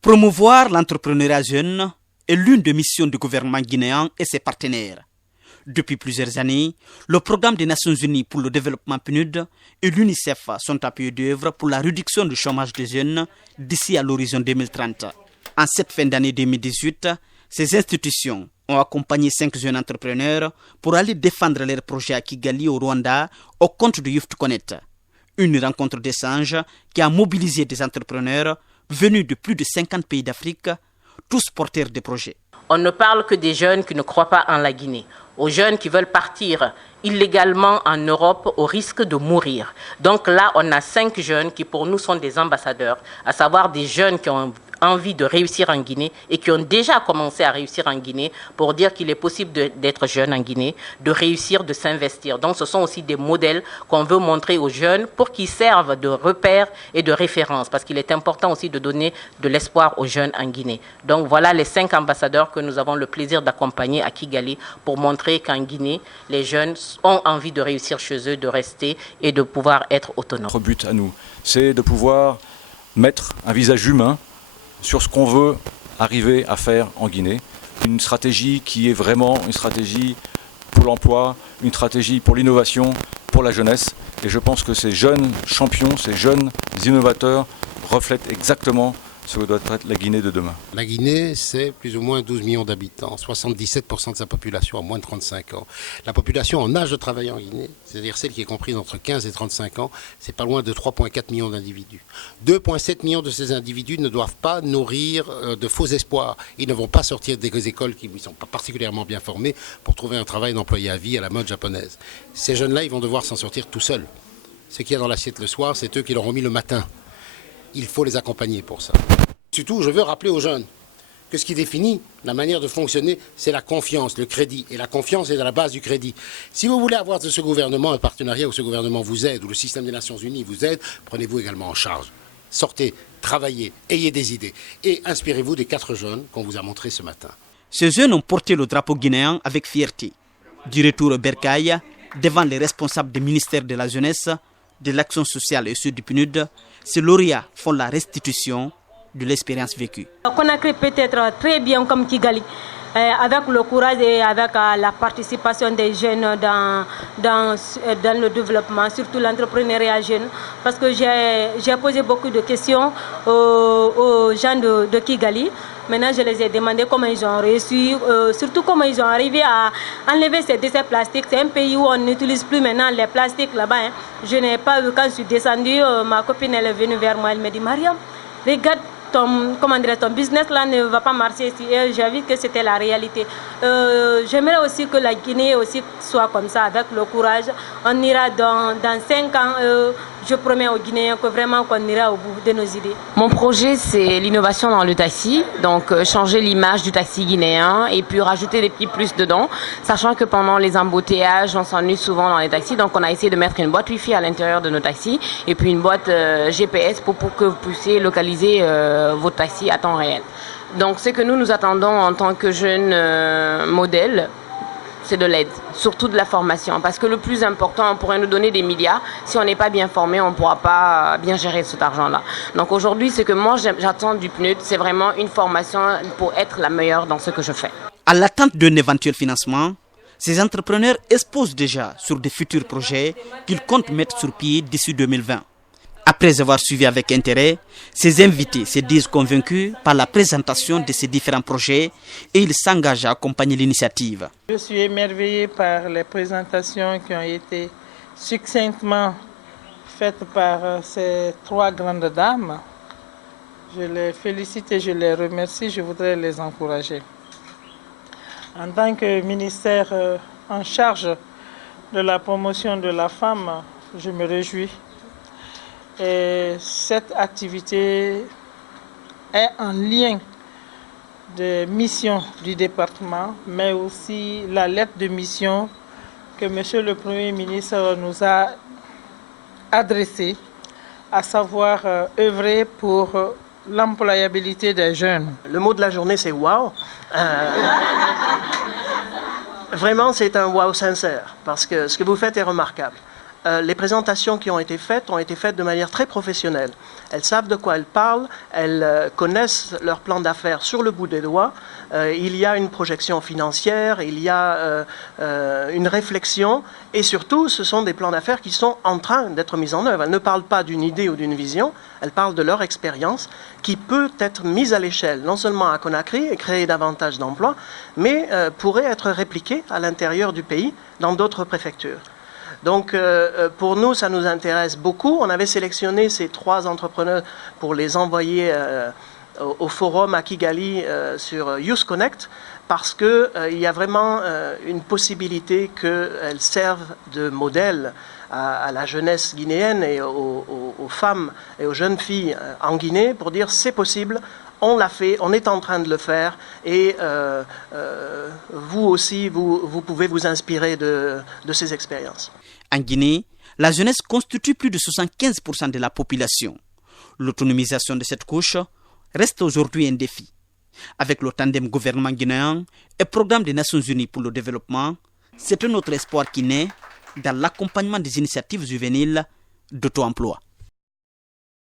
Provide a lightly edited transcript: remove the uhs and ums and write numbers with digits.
Promouvoir l'entrepreneuriat jeune est l'une des missions du gouvernement guinéen et ses partenaires. Depuis plusieurs années, le programme des Nations Unies pour le développement PNUD et l'UNICEF sont à pied d'œuvre pour la réduction du chômage des jeunes d'ici à l'horizon 2030. En cette fin d'année 2018, ces institutions ont accompagné 5 jeunes entrepreneurs pour aller défendre leurs projets à Kigali au Rwanda au compte de Youth Connect. Une rencontre d'échange qui a mobilisé des entrepreneurs venus de plus de 50 pays d'Afrique, tous porteurs de projets. On ne parle que des jeunes qui ne croient pas en la Guinée, aux jeunes qui veulent partir illégalement en Europe au risque de mourir. Donc là, on a 5 jeunes qui pour nous sont des ambassadeurs, à savoir des jeunes qui ont envie de réussir en Guinée et qui ont déjà commencé à réussir en Guinée pour dire qu'il est possible d'être jeune en Guinée, de réussir, de s'investir. Donc ce sont aussi des modèles qu'on veut montrer aux jeunes pour qu'ils servent de repères et de références parce qu'il est important aussi de donner de l'espoir aux jeunes en Guinée. Donc voilà les 5 ambassadeurs que nous avons le plaisir d'accompagner à Kigali pour montrer qu'en Guinée, les jeunes ont envie de réussir chez eux, de rester et de pouvoir être autonomes. Notre but à nous, c'est de pouvoir mettre un visage humain sur ce qu'on veut arriver à faire en Guinée. Une stratégie qui est vraiment une stratégie pour l'emploi, une stratégie pour l'innovation, pour la jeunesse. Et je pense que ces jeunes champions, ces jeunes innovateurs reflètent exactement ce que doit être la Guinée de demain. La Guinée, c'est plus ou moins 12 millions d'habitants. 77% de sa population a moins de 35 ans. La population en âge de travailler en Guinée, c'est-à-dire celle qui est comprise entre 15 et 35 ans, c'est pas loin de 3,4 millions d'individus. 2,7 millions de ces individus ne doivent pas nourrir de faux espoirs. Ils ne vont pas sortir des écoles qui ne sont pas particulièrement bien formées pour trouver un travail d'employé à vie à la mode japonaise. Ces jeunes-là, ils vont devoir s'en sortir tout seuls. Ce qu'il y a dans l'assiette le soir, c'est eux qui l'auront mis le matin. Il faut les accompagner pour ça. Surtout, je veux rappeler aux jeunes que ce qui définit la manière de fonctionner, c'est la confiance, le crédit. Et la confiance est à la base du crédit. Si vous voulez avoir de ce gouvernement un partenariat où ce gouvernement vous aide, où le système des Nations Unies vous aide, prenez-vous également en charge. Sortez, travaillez, ayez des idées. Et inspirez-vous des 4 jeunes qu'on vous a montrés ce matin. Ces jeunes ont porté le drapeau guinéen avec fierté. Du retour au bercail, devant les responsables des ministères de la jeunesse, de l'action sociale et ceux du PNUD, ces lauréats font la restitution de l'expérience vécue. Conakry peut être très bien comme Kigali, avec le courage et avec la participation des jeunes dans le développement, surtout l'entrepreneuriat jeune, parce que j'ai posé beaucoup de questions aux gens de Kigali. Maintenant, je les ai demandé comment ils ont réussi, surtout comment ils ont arrivé à enlever ces déchets plastiques. C'est un pays où on n'utilise plus maintenant les plastiques là-bas. Hein. Je n'ai pas vu quand je suis descendue, ma copine elle est venue vers moi, elle me dit Mariam, regarde ton business là ne va pas marcher ici. Et j'ai vu que c'était la réalité. J'aimerais aussi que la Guinée aussi soit comme ça, avec le courage. On ira dans 5 ans. Je promets aux Guinéens que vraiment qu'on ira au bout de nos idées. Mon projet, c'est l'innovation dans le taxi, donc changer l'image du taxi guinéen et puis rajouter des petits plus dedans, sachant que pendant les embouteillages, on s'ennuie souvent dans les taxis, donc on a essayé de mettre une boîte Wi-Fi à l'intérieur de nos taxis et puis une boîte GPS pour que vous puissiez localiser votre taxi à temps réel. Donc ce que nous attendons en tant que jeunes modèles, c'est de l'aide, surtout de la formation. Parce que le plus important, on pourrait nous donner des milliards. Si on n'est pas bien formé, on ne pourra pas bien gérer cet argent-là. Donc aujourd'hui, ce que moi j'attends du PNUD, c'est vraiment une formation pour être la meilleure dans ce que je fais. À l'attente d'un éventuel financement, ces entrepreneurs exposent déjà sur de futurs projets qu'ils comptent mettre sur pied d'ici 2020. Après avoir suivi avec intérêt, ces invités se disent convaincus par la présentation de ces différents projets et ils s'engagent à accompagner l'initiative. Je suis émerveillé par les présentations qui ont été succinctement faites par ces 3 grandes dames. Je les félicite et je les remercie, je voudrais les encourager. En tant que ministère en charge de la promotion de la femme, je me réjouis. Et cette activité est en lien de mission du département, mais aussi la lettre de mission que M. le Premier ministre nous a adressée, à savoir œuvrer pour l'employabilité des jeunes. Le mot de la journée, c'est « wow ». Vraiment, c'est un « wow » sincère, parce que ce que vous faites est remarquable. les présentations qui ont été faites de manière très professionnelle. Elles savent de quoi elles parlent, elles connaissent leur plan d'affaires sur le bout des doigts. Il y a une projection financière, il y a une réflexion et surtout ce sont des plans d'affaires qui sont en train d'être mis en œuvre. Elles ne parlent pas d'une idée ou d'une vision, elles parlent de leur expérience qui peut être mise à l'échelle, non seulement à Conakry et créer davantage d'emplois, mais pourrait être répliquée à l'intérieur du pays dans d'autres préfectures. Donc pour nous, ça nous intéresse beaucoup. On avait sélectionné ces 3 entrepreneurs pour les envoyer au forum à Kigali sur Youth Connect parce qu'il y a vraiment une possibilité qu'elles servent de modèle à la jeunesse guinéenne et aux femmes et aux jeunes filles en Guinée pour dire c'est possible. On l'a fait, on est en train de le faire et vous aussi, vous pouvez vous inspirer de ces expériences. En Guinée, la jeunesse constitue plus de 75% de la population. L'autonomisation de cette couche reste aujourd'hui un défi. Avec le tandem gouvernement guinéen et programme des Nations Unies pour le développement, c'est un autre espoir qui naît dans l'accompagnement des initiatives juvéniles d'auto-emploi.